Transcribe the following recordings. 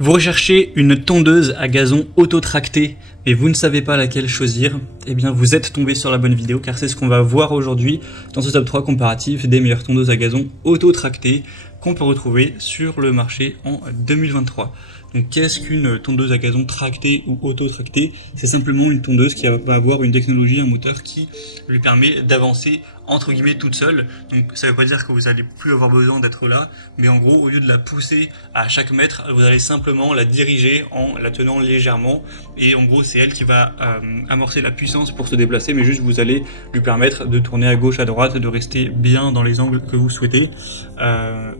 Vous recherchez une tondeuse à gazon auto-tractée, mais vous ne savez pas laquelle choisir, eh bien vous êtes tombé sur la bonne vidéo car c'est ce qu'on va voir aujourd'hui dans ce top 3 comparatif des meilleures tondeuses à gazon auto-tractée qu'on peut retrouver sur le marché en 2023. Donc qu'est-ce qu'une tondeuse à gazon tractée ou auto-tractée? C'est simplement une tondeuse qui va avoir une technologie, un moteur qui lui permet d'avancer entre guillemets toute seule. Donc ça veut pas dire que vous allez plus avoir besoin d'être là, mais en gros au lieu de la pousser à chaque mètre, vous allez simplement la diriger en la tenant légèrement et en gros c'est elle qui va amorcer la puissance pour se déplacer, mais juste vous allez lui permettre de tourner à gauche, à droite, de rester bien dans les angles que vous souhaitez.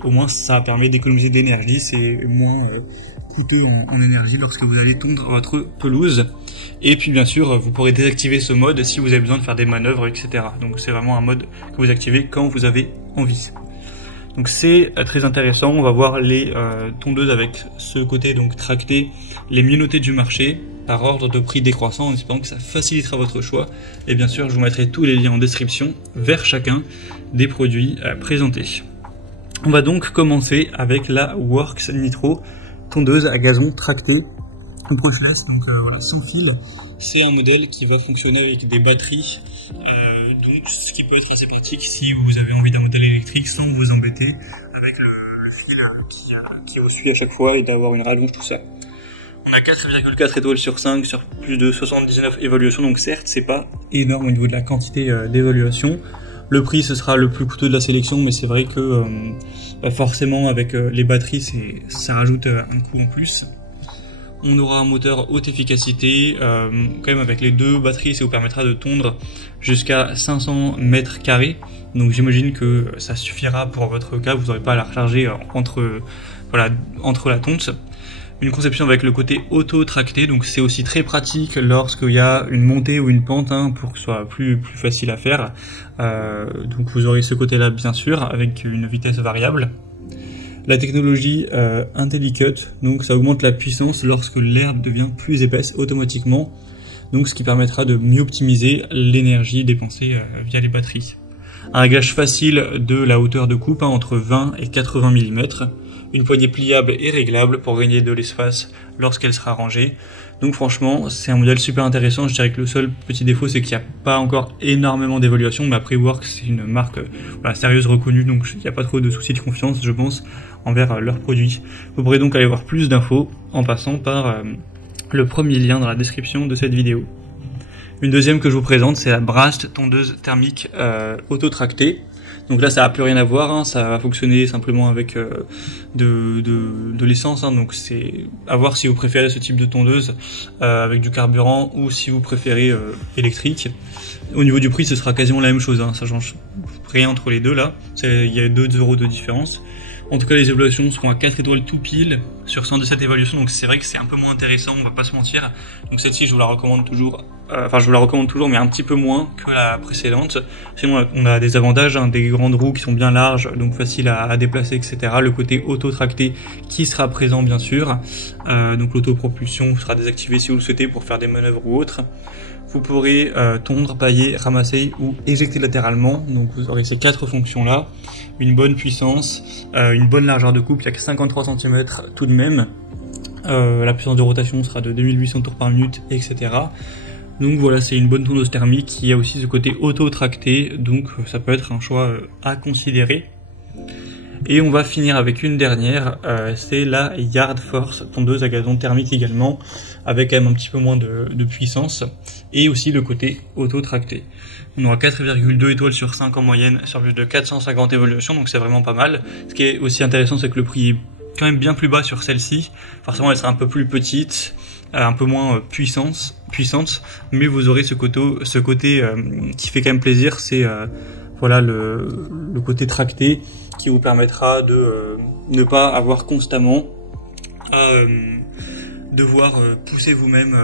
Au moins ça permet d'économiser de l'énergie, c'est moins coûteux en énergie lorsque vous allez tondre votre pelouse. Et puis bien sûr vous pourrez désactiver ce mode si vous avez besoin de faire des manœuvres, etc. Donc c'est vraiment un mode que vous activez quand vous avez envie. Donc c'est très intéressant, on va voir les tondeuses avec ce côté donc tracté, les mieux notées du marché par ordre de prix décroissant, en espérant que ça facilitera votre choix. Et bien sûr je vous mettrai tous les liens en description vers chacun des produits présentés. On va donc commencer avec la Worx Nitro, tondeuse à gazon tractée en point FLS, donc voilà, sans fil. C'est un modèle qui va fonctionner avec des batteries, donc ce qui peut être assez pratique si vous avez envie d'un modèle électrique sans vous embêter avec le fil qui vous suit à chaque fois et d'avoir une rallonge, tout ça. On a 4,4 étoiles sur 5 sur plus de 79 évaluations, donc certes c'est pas énorme au niveau de la quantité d'évaluation. Le prix ce sera le plus coûteux de la sélection, mais c'est vrai que forcément avec les batteries ça rajoute un coût en plus. On aura un moteur haute efficacité, quand même avec les deux batteries ça vous permettra de tondre jusqu'à 500 mètres carrés. Donc j'imagine que ça suffira pour votre cas, vous n'aurez pas à la recharger entre la tonte. Une conception avec le côté auto-tracté, donc c'est aussi très pratique lorsqu'il y a une montée ou une pente, pour que ce soit plus facile à faire. Donc vous aurez ce côté-là bien sûr, avec une vitesse variable. La technologie IntelliCut, donc ça augmente la puissance lorsque l'herbe devient plus épaisse automatiquement, donc ce qui permettra de mieux optimiser l'énergie dépensée via les batteries. Un réglage facile de la hauteur de coupe, entre 20 et 80 mm. Une poignée pliable et réglable pour gagner de l'espace lorsqu'elle sera rangée. Donc franchement, c'est un modèle super intéressant. Je dirais que le seul petit défaut, c'est qu'il n'y a pas encore énormément d'évaluation, mais après Worx, c'est une marque sérieuse, reconnue, donc il n'y a pas trop de soucis de confiance, je pense, envers leurs produits. Vous pourrez donc aller voir plus d'infos en passant par le premier lien dans la description de cette vidéo. Une deuxième que je vous présente, c'est la Brast tondeuse thermique auto-tractée. Donc là ça n'a plus rien à voir, ça va fonctionner simplement avec de l'essence, donc c'est à voir si vous préférez ce type de tondeuse avec du carburant ou si vous préférez électrique. Au niveau du prix ce sera quasiment la même chose, ça change rien entre les deux là, il y a 2 € de différence. En tout cas les évaluations seront à 4 étoiles tout pile sur 117 évaluations, donc c'est vrai que c'est un peu moins intéressant, on va pas se mentir. Donc celle-ci je vous la recommande toujours, mais un petit peu moins que la précédente. Sinon on a des avantages, des grandes roues qui sont bien larges, donc faciles à déplacer, etc. Le côté auto-tracté qui sera présent bien sûr, donc l'autopropulsion sera désactivée si vous le souhaitez pour faire des manœuvres ou autres. Vous pourrez tondre, pailler, ramasser ou éjecter latéralement, donc vous aurez ces 4 fonctions là. Une bonne puissance, une bonne largeur de coupe, il n'y a que 53 cm tout de même. La puissance de rotation sera de 2800 tours par minute, etc. Donc voilà, c'est une bonne tondeuse thermique qui a aussi ce côté auto-tracté, donc ça peut être un choix à considérer. Et on va finir avec une dernière, c'est la Yard Force, tondeuse à gazon thermique également, avec quand même un petit peu moins de puissance, et aussi le côté auto-tracté. On aura 4,2 étoiles sur 5 en moyenne sur plus de 450 évaluations, donc c'est vraiment pas mal. Ce qui est aussi intéressant, c'est que le prix est quand même bien plus bas sur celle-ci. Forcément, elle sera un peu plus petite, un peu moins puissante, mais vous aurez ce côté qui fait quand même plaisir, c'est voilà le côté tracté qui vous permettra de ne pas avoir constamment à devoir pousser vous-même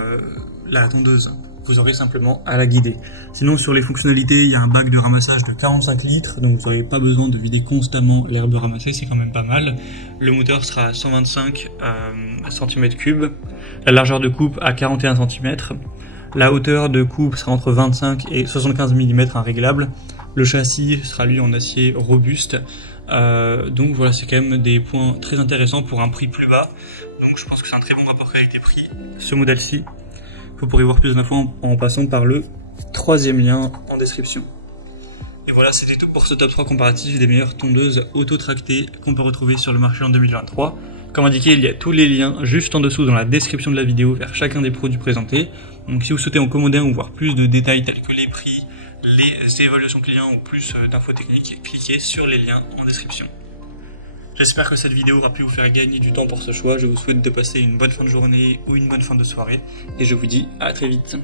la tondeuse. Vous aurez simplement à la guider. Sinon sur les fonctionnalités, il y a un bac de ramassage de 45 litres, donc vous n'aurez pas besoin de vider constamment l'herbe ramassée, c'est quand même pas mal. Le moteur sera à 125 cm3, la largeur de coupe à 41 cm, la hauteur de coupe sera entre 25 et 75 mm réglable. Le châssis sera lui en acier robuste, donc voilà, c'est quand même des points très intéressants pour un prix plus bas. donc je pense que c'est un très bon rapport qualité-prix. Ce modèle-ci, vous pourrez voir plus d'infos en passant par le troisième lien en description. Et voilà, c'était tout pour ce top 3 comparatif des meilleures tondeuses auto-tractées qu'on peut retrouver sur le marché en 2023. Comme indiqué, il y a tous les liens juste en dessous dans la description de la vidéo vers chacun des produits présentés. Donc si vous souhaitez en commander un ou voir plus de détails tels que les prix, les évaluations clients ou plus d'infos techniques, cliquez sur les liens en description. J'espère que cette vidéo aura pu vous faire gagner du temps pour ce choix. Je vous souhaite de passer une bonne fin de journée ou une bonne fin de soirée et je vous dis à très vite.